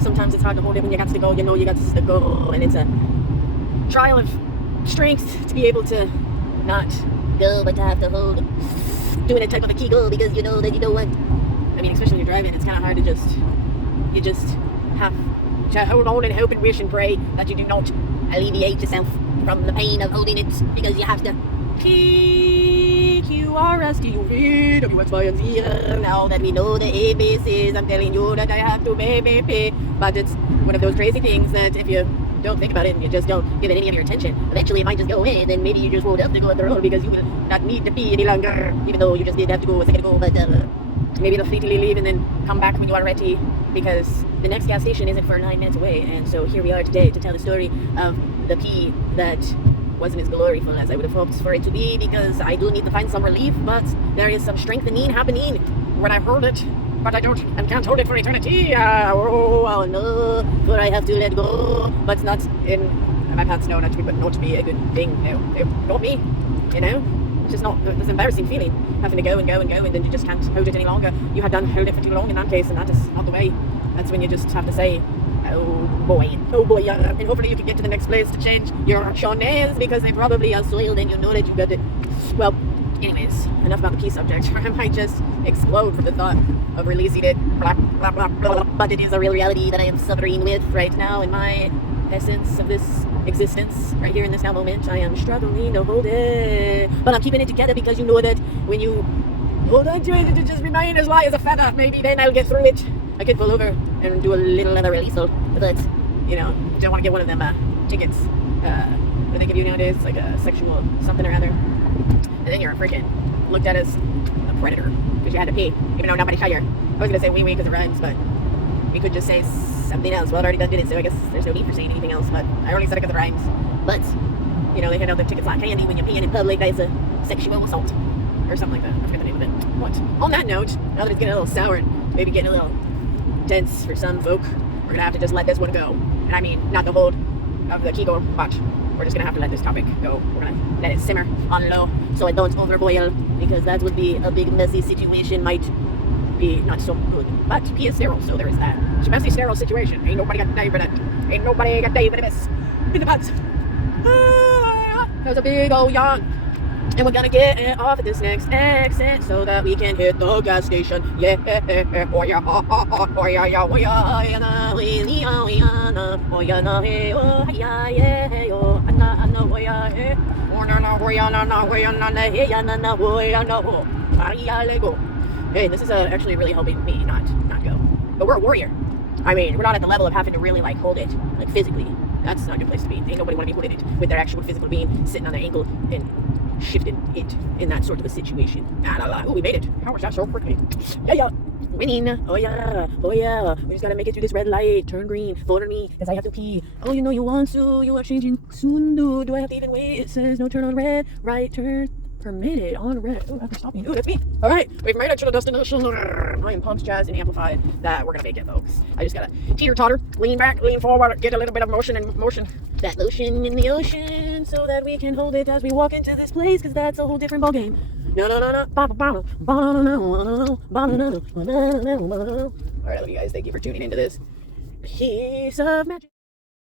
sometimes it's hard to hold it when you got to go, you got to go, and it's a trial of strength to be able to not go, but to have to hold, doing a type of a kegel because you know that you don't want, I mean, especially when you're driving, it's kind of hard to you just have to hold on and hope and wish and pray that you do not alleviate yourself from the pain of holding it, because you have to P-Q-R-S-T-U-V W X Y and Z. Now that we know the ABCs, I'm telling you that I have to pay. But it's one of those crazy things that if you don't think about it and you just don't give it any of your attention, eventually it might just go away, and then maybe you just won't have to go up the road because you will not need to pee any longer, even though you just did have to go a second ago. But maybe they'll fleetly leave and then come back when you are ready, because the next gas station isn't for 9 minutes away. And so here we are today to tell the story of the pee that wasn't as gloriful as I would have hoped for it to be, because I do need to find some relief, but there is some strengthening happening when I hold it, but I don't and can't hold it for eternity. Oh no, for I have to let go. But it's not in my pants, no, not to be a good thing. No, not me, you know. It's just not, it's an embarrassing feeling, having to go, and then you just can't hold it any longer. You have done hold it for too long in that case, and that is not the way. That's when you just have to say, oh boy, and hopefully you can get to the next place to change your chantż, because they probably are soiled and you know that you got it. Well, anyways, enough about the key subject, or I might just explode from the thought of releasing it, blah, blah, blah, blah. But it is a real reality that I am suffering with right now in my essence of this existence, right here in this now moment. I am struggling to hold it, but I'm keeping it together, because you know that when you hold on to it, it just remains as light as a feather. Maybe then I'll get through it. I could pull over and do a little other release, but you know, don't want to get one of them tickets. What do they give you nowadays? Like a sexual something or other, and then you're a freaking looked at as a predator because you had to pee, even though nobody saw you. I was gonna say wee because it rhymes, but we could just say something else. Well, I already done did it, so I guess there's no need for saying anything else. But I already said it because it rhymes. But you know, they hand out their tickets like candy when you're peeing in public. That's a sexual assault or something like that. I forget the name of it. What? On that note, now that it's getting a little sour and maybe getting a little dense for some folk, we're gonna have to just let this one go. And I mean, not the hold of the kegel, but we're just gonna have to let this topic go. We're gonna let it simmer on low so it don't overboil, because that would be a big messy situation, might be not so good. But pee is sterile, so there is that. It's a messy sterile situation. Ain't nobody got dive in it. Ain't nobody got dive in this. In the butts. There's a big old yawn. And we're gonna get off at this next exit so that we can hit the gas station. Yeah, oh yeah, oh yeah, yeah, oh yeah, yeah, oh yeah, oh yeah, oh yeah, yeah, oh Anna, oh yeah, oh no, no, oh yeah, no, no, oh yeah, no, no, yeah, no, no, oh yeah, no, oh yeah, let go. Hey, this is actually really helping me not go. But we're a warrior. I mean, we're not at the level of having to really like hold it, like physically. That's not a good place to be. Ain't nobody want to be holding it with their actual physical being sitting on their ankle and shifting it in that sort of a situation. Oh, we made it. How was that so quickly? Yeah. Winning. Oh yeah. We just gotta make it through this red light. Turn green. Vote on me, because I have to pee. Oh, you know you want to. You are changing soon. Do I have to even wait? It says no turn on red. Right turn permitted on red. Oh, after stopping. Oh, that's me. All right. We've made it to the destination. I am pumped, jazzed, and amplified that we're gonna make it, folks. I just gotta teeter-totter, lean back, lean forward, get a little bit of motion. That motion in the ocean, so that we can hold it as we walk into this place, because that's a whole different ballgame. No. All right, I love you guys. Thank you for tuning into this piece of magic.